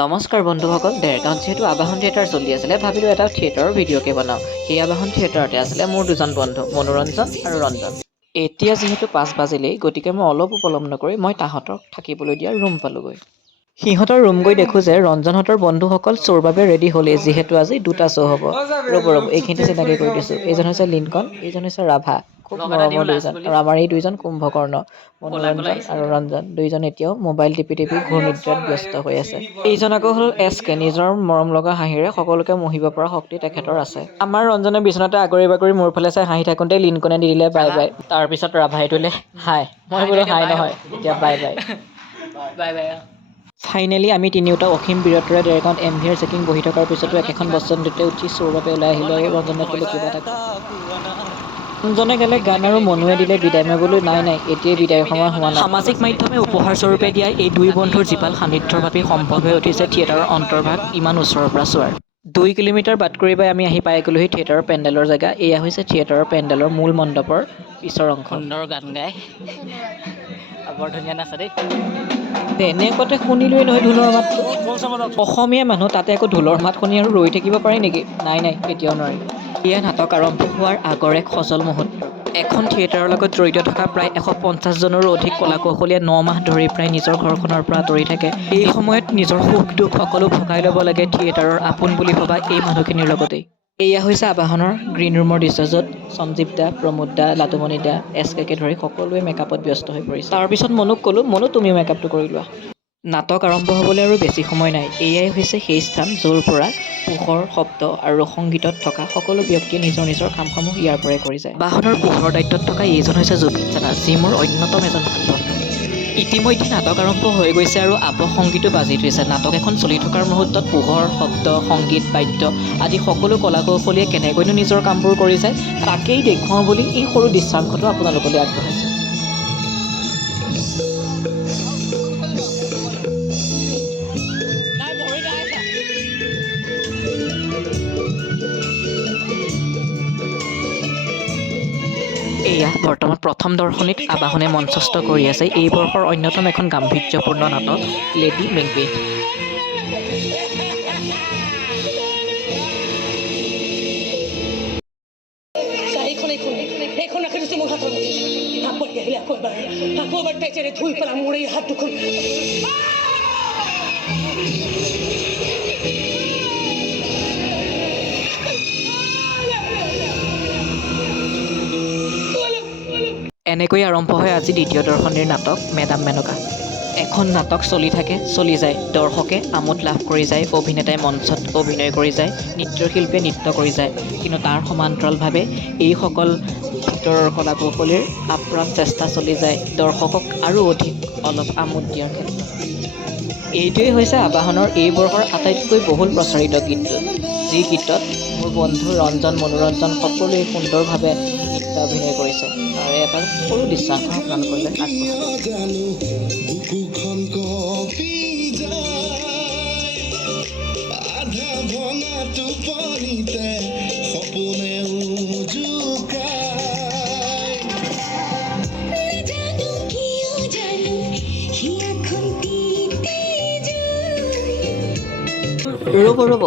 নমস্কাৰ বন্ধুসকল, ডেৰগাঁৱত যিহেতু আবাহন থিয়েটাৰ চলি আছিলে, ভাবিলোঁ এটা থিয়েটাৰৰ ভিডিঅ'কে বনাওঁ। সেই আবাহন থিয়েটাৰতে আছিলে মোৰ দুজন বন্ধু, মনোৰঞ্জন আৰু ৰঞ্জন। এতিয়া যিহেতু 5 বাজিলেই, গতিকে মই অলপ পলম নকৰি মই তাহাঁতক থাকিবলৈ দিয়া ৰুম পালোগৈ। সিহঁতৰ ৰুম গৈ দেখোঁ যে ৰঞ্জনহঁতৰ বন্ধুসকল শ্ব'ৰ বাবে ৰেডি হ'লেই, যিহেতু আজি 2টা শ্ব' হ'ব। ৰ'ব এইখিনিতে চিনাকি কৰি দিছোঁ। এইজন হৈছে লিংকন, এইজন হৈছে ৰাভা। খুব মৰমৰ দুইজন, আৰু আমাৰ এই দুইজন কুম্ভকৰ্ণ, মনোৰঞ্জন আৰু ৰঞ্জন। দুইজন এতিয়াও মোবাইল টিপি ঘূৰ নিদ্ৰাত ব্যস্ত হৈ আছে। এইজন আকৌ হ'ল SK, নিজৰ মৰম লগা হাঁহিৰে সকলোকে মোহিব পৰা শক্তি তেখেতৰ আছে। আমাৰ ৰঞ্জনে বিচনাতে আগৰি বাগৰি মোৰ ফালে চাই হাঁহি থাকোঁতে লিংকনে দি দিলে বাই বাই। তাৰপিছত ৰাভাই দিলে হাই। মই বোলো হাই নহয়, এতিয়া bye bye. Bye bye. Finally আমি তিনিওটা অসীম বীৰত্বৰে ডেৰগাঁৱত MVR চেকিং বহি থকাৰ পিছতো একেখন বছন্দতে উঠি শ্ব'ৰ বাবে ওলাই আহিলোঁ আৰু ৰঞ্জনক ক'লো কিবা এটা। ৰঞ্জনে গালে গান আৰু মনুৱে দিলে বিদায়। মই বোলো নাই এতিয়াই বিদায়ৰ সময় হোৱা নাই। সামাজিক মাধ্যমে উপহাৰ স্বৰূপে দিয়া এই দুই বন্ধুৰ জীপাল সান্নিধ্যৰ বাবেই সম্ভৱ হৈ উঠিছে থিয়েটাৰৰ অন্তৰ্ভাগ ইমান ওচৰৰ পৰা চোৱাৰ। 2 কিলোমিটাৰ বাট কৰি পাই আমি আহি পাই গ'লোহি থিয়েটাৰৰ পেণ্ডেলৰ জেগা। এয়া হৈছে থিয়েটাৰৰ পেণ্ডেলৰ মূল মণ্ডপৰ পিছৰ অংশ। সুন্দৰ গান গায়, বৰ ধুনীয়া নাচে দেই। তেনেকুৱাতে শুনিলোৱে নহয় ঢোলৰ মাতটো। অসমীয়া মানুহ তাতে আকৌ ঢোলৰ মাত শুনি আৰু ৰৈ থাকিব পাৰে নেকি? নাই এতিয়াও নোৱাৰি। এয়া নাটক আৰম্ভ হোৱাৰ আগৰ এক সজল মুহূৰ্ত। এখন থিয়েটাৰৰ লগত জড়িত থকা প্ৰায় 150 জনৰো অধিক কলা কৌশলীয়ে 9 মাহ ধৰি প্ৰায় নিজৰ ঘৰখনৰ পৰা আঁতৰি থাকে। এই সময়ত নিজৰ সুখ দুখ সকলো ভগাই ল'ব লাগে থিয়েটাৰৰ আপোন বুলি ভবা এই মানুহখিনিৰ লগতেই। এয়া হৈছে আবাহনৰ গ্ৰীণ ৰুমৰ দৃশ্য, য'ত সঞ্জীৱ দা, প্ৰমোদ দা, লাটুমণি দা, SKকে ধৰি সকলোৱে মেকআপত ব্যস্ত হৈ পৰিছে। তাৰপিছত মনুক ক'লো, মনু তুমিও মেকআপটো কৰি লোৱা। নাটক আৰম্ভ হ'বলৈ আৰু বেছি সময় নাই। এয়াই হৈছে সেই স্থান য'ৰ পৰা পোহৰ, শব্দ আৰু সংগীতত থকা সকলো ব্যক্তিয়ে নিজৰ নিজৰ কামসমূহ ইয়াৰ পৰাই কৰি যায়। আবাহনৰ পোহৰৰ দায়িত্বত থকা এইজন হৈছে জুবিন চানা, যি মোৰ অন্যতম এজন ভাল বন্ধু। ইতিমধ্যে নাটক আৰম্ভ হৈ গৈছে আৰু আবহ সংগীতো বাজি উঠিছে। নাটক এখন চলি থকাৰ মুহূৰ্তত পোহৰ, শব্দ, সংগীত, বাদ্য আদি সকলো কলা কৌশলীয়ে কেনেকৈনো নিজৰ কামবোৰ কৰি যায়, তাকেই দেখুৱাওঁ বুলি এই সৰু দৃশ্যাংশটো আপোনালোকলৈ আগবঢ়াইছোঁ। এয়া বৰ্তমান প্ৰথম দৰ্শনীত আবাহনে মঞ্চস্থ কৰি আছে এই বৰ্ষৰ অন্যতম এখন গাম্ভীৰ্যপূৰ্ণ নাটক লেডী মেকবেথ। এনেকৈ আৰম্ভ হয় আজি দ্বিতীয় দৰ্শনীৰ নাটক মেডাম মেনকা। এখন নাটক চলি থাকে, চলি যায়, দৰ্শকে আমোদ লাভ কৰি যায়, অভিনেতাই মঞ্চত অভিনয় কৰি যায়, নৃত্যশিল্পীয়ে নৃত্য কৰি যায়, কিন্তু তাৰ সমান্তৰালভাৱে এইসকল ভিতৰৰ কলা কৌশলীৰ আপ্ৰাণ চেষ্টা চলি যায় দৰ্শকক আৰু অধিক অলপ আমোদ দিয়াৰ ক্ষেত্ৰত। এইটোৱেই হৈছে আবাহনৰ এই বৰ্ষৰ আটাইতকৈ বহুল প্ৰচাৰিত গীতটো, যি গীতত মোৰ বন্ধু ৰঞ্জন, মনোৰঞ্জন সকলোৱে সুন্দৰভাৱে নৃত্য অভিনয় কৰিছে। তাৰে এটা সৰু দৃশ্যাংশ আপোনালোকলৈ ৰ'ব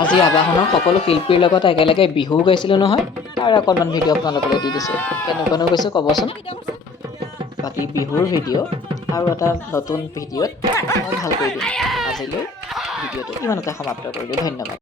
আজি আবাহনৰ সকলো শিল্পীৰ লগত একেলগে বিহুও গাইছিলোঁ নহয়, তাৰ অকণমান ভিডিঅ' আপোনালোকলৈ দি দিছোঁ। কেনেকুৱানো গৈছে ক'বচোন। বাকী বিহুৰ ভিডিঅ' আৰু এটা নতুন ভিডিঅ'ত মই ভাল কৰি দিম। আজিলৈ ভিডিঅ'টো ইমানতে সমাপ্ত কৰিলোঁ। ধন্যবাদ।